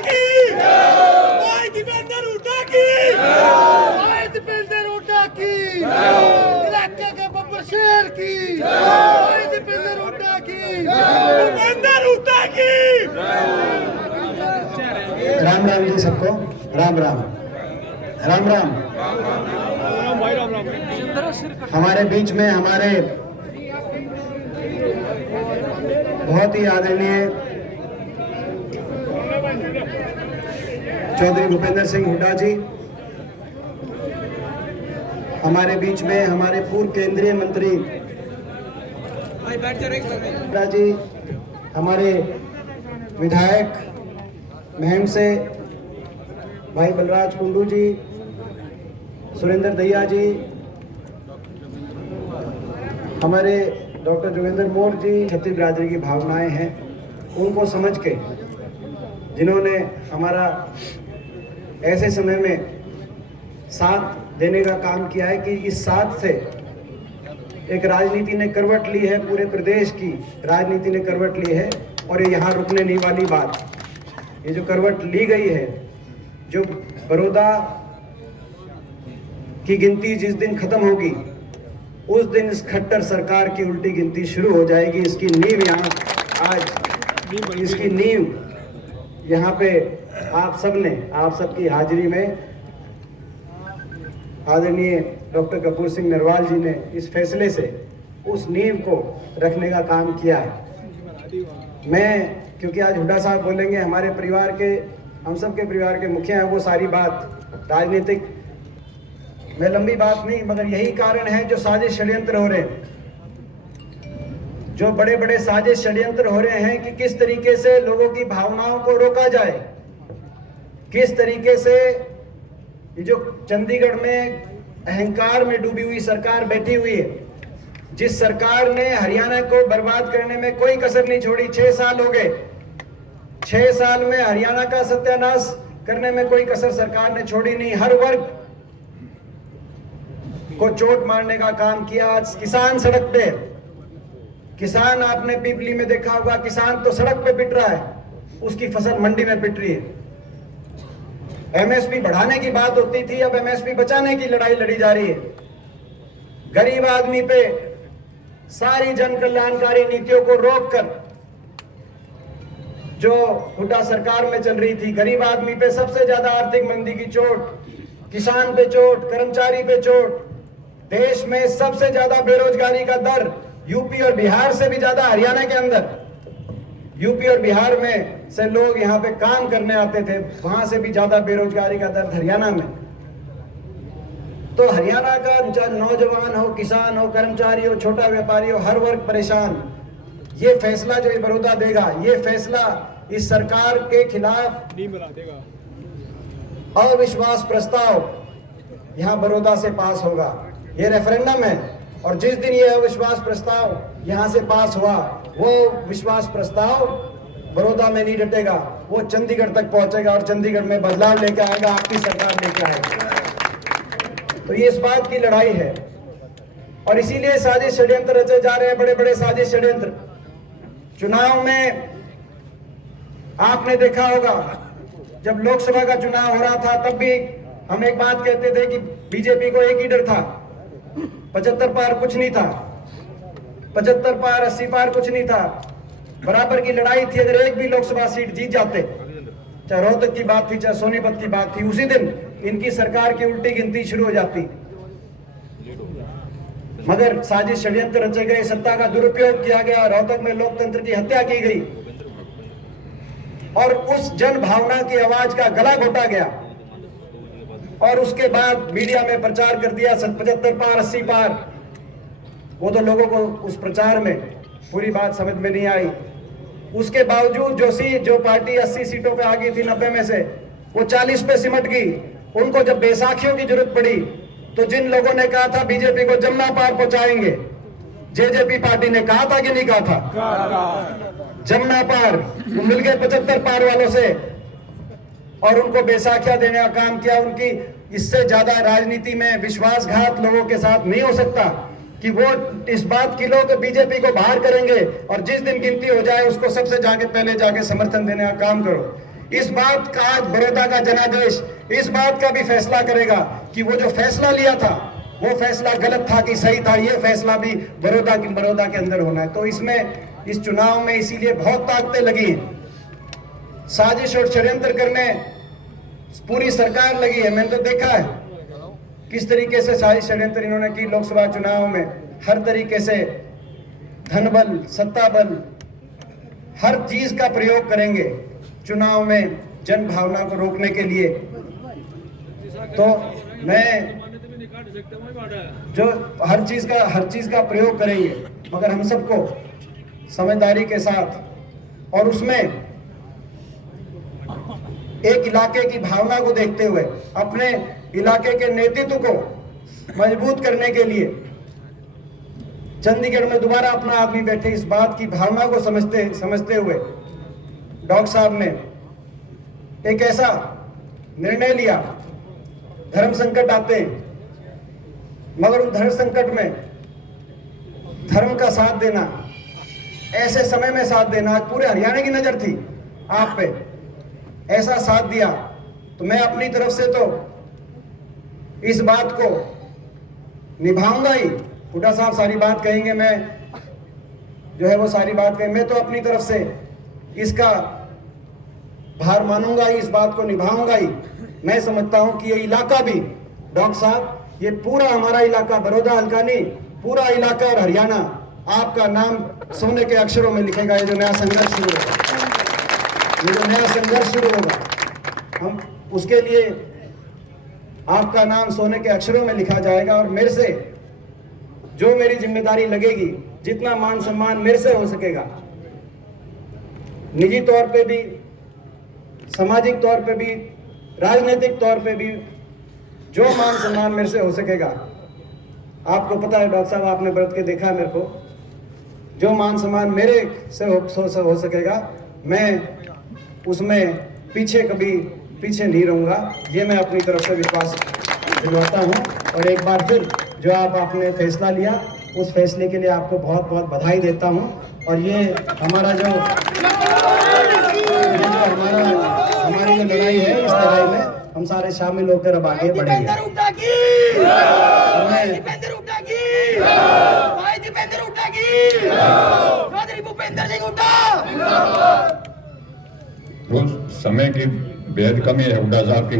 की, भाई दीपेंद्र हुड्डा की, भाई दीपेंद्र हुड्डा की, इलाके के बब्बर शेर की, भाई दीपेंद्र हुड्डा की, दीपेंद्र हुड्डा की। राम राम जी सबको, राम राम राम राम। हमारे बीच में हमारे बहुत ही आदरणीय चौधरी भूपेंद्र सिंह हुड्डा जी, हमारे बीच में हमारे पूर्व केंद्रीय मंत्री हुड्डा जी, हमारे विधायक महम से भाई बलराज कुंडू जी, सुरेंद्र दहिया जी, हमारे डॉक्टर जोगेंद्र मोर जी, छत्तीस बिरादरी की भावनाएं हैं, उनको समझ के जिन्होंने हमारा ऐसे समय में साथ देने का काम किया है कि इस साथ से एक राजनीति ने करवट ली है, पूरे प्रदेश की राजनीति ने करवट ली है। और ये यहाँ रुकने नहीं वाली बात, ये जो करवट ली गई है, जो बड़ौदा की गिनती जिस दिन खत्म होगी उस दिन इस खट्टर सरकार की उल्टी गिनती शुरू हो जाएगी। इसकी नींव यहाँ आज, इसकी नींव यहाँ पे आप सब ने, आप सबकी हाजिरी में आदरणीय डॉक्टर कपूर सिंह नरवाल जी ने इस फैसले से उस नींव को रखने का काम किया है। मैं, क्योंकि आज हुड्डा साहब बोलेंगे, हमारे परिवार के, हम सब के परिवार के मुखिया हैं, वो सारी बात राजनीतिक में लंबी बात नहीं, मगर यही कारण है जो साजिश षड्यंत्र हो रहे हैं, जो बड़े बड़े साजिश षड्यंत्र हो रहे हैं कि किस तरीके से लोगों की भावनाओं को रोका जाए, किस तरीके से ये जो चंडीगढ़ में अहंकार में डूबी हुई सरकार बैठी हुई है, जिस सरकार ने हरियाणा को बर्बाद करने में कोई कसर नहीं छोड़ी। 6 साल हो गए, 6 साल में हरियाणा का सत्यानाश करने में कोई कसर सरकार ने छोड़ी नहीं। हर वर्ग को चोट मारने का काम किया। आज किसान सड़क पे, किसान आपने पीपली में देखा होगा, किसान तो सड़क पे पिट रहा है, उसकी फसल मंडी में पिट रही है। एमएसपी बढ़ाने की बात होती थी, अब एमएसपी बचाने की लड़ाई लड़ी जा रही है। गरीब आदमी पे सारी जन कल्याणकारी नीतियों को रोककर जो हुड्डा सरकार में चल रही थी, गरीब आदमी पे सबसे ज्यादा आर्थिक मंदी की चोट, किसान पे चोट, कर्मचारी पे चोट, देश में सबसे ज्यादा बेरोजगारी का दर यूपी और बिहार से भी ज्यादा हरियाणा के अंदर। यूपी और बिहार में से लोग यहाँ पे काम करने आते थे, वहां से भी ज्यादा बेरोजगारी का दर हरियाणा में। तो हरियाणा का नौजवान हो, किसान हो, कर्मचारी हो, छोटा व्यापारी हो, हर वर्ग परेशान। ये फैसला जो बड़ौदा देगा, ये फैसला इस सरकार के खिलाफ नहीं बना देगा। अविश्वास प्रस्ताव यहाँ बड़ौदा से पास होगा, ये रेफरेंडम है, और जिस दिन ये अविश्वास प्रस्ताव यहाँ से पास हुआ, वो विश्वास प्रस्ताव बड़ौदा में नहीं डटेगा, वो चंडीगढ़ तक पहुंचेगा और चंडीगढ़ में बदलाव लेकर आएगा, आपकी सरकार लेकर आएगी। तो ये इस बात की लड़ाई है, और इसीलिए साजिश षड्यंत्र रचे जा रहे हैं, बड़े बड़े साजिश षड्यंत्र। चुनाव में आपने देखा होगा, जब लोकसभा का चुनाव हो रहा था, तब भी हम एक बात कहते थे कि बीजेपी को एक ही डर था, 75 पार कुछ नहीं था, 75 पार 80 पार कुछ नहीं था, बराबर की लड़ाई थी। अगर एक भी लोकसभा सीट जीत जाते, चाहे रोहतक की बात थी, चाहे सोनीपत की बात थी, उसी दिन इनकी सरकार की उल्टी गिनती शुरू हो जाती। मगर साजिश षड्यंत्र रचे गए, सत्ता का दुरुपयोग किया गया, रोहतक में लोकतंत्र की हत्या की गई, और उस जन भावना की आवाज का गला घोटा गया। और उसके बाद मीडिया में प्रचार कर दिया 75 पार 80 पार। वो तो लोगों को उस प्रचार में पूरी बात समझ में नहीं आई। उसके बावजूद जो पार्टी 80 सीटों पे आ गई थी 90 में से, वो 40 पे सिमट गई। उनको जब बैसाखियों की जरूरत पड़ी, तो जिन लोगों ने कहा था बीजेपी को जमुना पार पहुंचाएंगे, जेजेपी पार्टी ने कहा था कि नहीं कहा था? जमुना पार वो मिल गए 75 पार वालों से, और उनको बैसाखिया देने का काम किया। उनकी इससे ज्यादा राजनीति में विश्वासघात लोगों के साथ नहीं हो सकता कि वो इस बात की लोग बीजेपी को बाहर करेंगे, और जिस दिन गिनती हो जाए उसको सबसे पहले जाके समर्थन देने का काम करो। इस बात का आज बड़ौदा का जनादेश इस बात का भी फैसला करेगा कि वो जो फैसला लिया था वो फैसला गलत था कि सही था। ये फैसला भी बड़ौदा के अंदर होना है। तो इसमें इस चुनाव में इसीलिए बहुत ताकतें लगी हैं, साजिश और षड्यंत्र करने पूरी सरकार लगी है। मैंने तो देखा है किस तरीके से साजिश षड्यंत्र इन्होंने की। लोकसभा चुनाव में हर तरीके से धन बल, सत्ता बल, हर चीज का प्रयोग करेंगे चुनाव में जन भावना को रोकने के लिए। तो मैं जो हर चीज का प्रयोग करेंगे, मगर हम सबको समझदारी के साथ और उसमें एक इलाके की भावना को देखते हुए अपने इलाके के नेतृत्व को मजबूत करने के लिए चंडीगढ़ में दोबारा अपना आदमी बैठे, इस बात की भावना को समझते हुए डॉक्टर साहब ने एक ऐसा निर्णय लिया। धर्म संकट आते हैं, मगर उन धर्म संकट में धर्म का साथ देना, ऐसे समय में साथ देना, आज पूरे हरियाणा की नजर थी आप पे, ऐसा साथ दिया। तो मैं अपनी तरफ से तो इस बात को निभाऊंगा ही। हुड्डा साहब सारी बात कहेंगे, मैं जो है वो सारी बात कहेंगे, मैं तो अपनी तरफ से इसका भार मानूंगा ही, इस बात को निभाऊंगा ही। मैं समझता हूं कि ये इलाका भी डॉक्टर साहब, ये पूरा हमारा इलाका, बड़ौदा हल्का नहीं, पूरा इलाका और हरियाणा आपका नाम सोने के अक्षरों में लिखेगा। ये जो नया संघर्ष शुरू होगा, ये जो नया संघर्ष शुरू होगा, हम उसके लिए आपका नाम सोने के अक्षरों में लिखा जाएगा। और मेरे से जो मेरी जिम्मेदारी लगेगी, जितना मान सम्मान मेरे से हो सकेगा, निजी तौर पे भी, सामाजिक तौर पे भी, राजनीतिक तौर पे भी, जो मान सम्मान मेरे से हो सकेगा। आपको पता है डॉक्टर साहब, आपने बैठ के देखा है मेरे को, जो मान सम्मान मेरे से हो सकेगा, मैं उसमें कभी पीछे नहीं रहूंगा। ये मैं अपनी तरफ से विश्वास दिलवाता हूँ। और एक बार फिर जो आपने फैसला लिया, उस फैसले के लिए आपको बहुत बहुत बधाई देता हूँ। और ये हमारा जो हमारी जो लड़ाई है, इस लड़ाई में हम सारे शामिल होकर अब आगे बढ़ेंगे। समय की बेहद कमी है। हुड्डा साहब की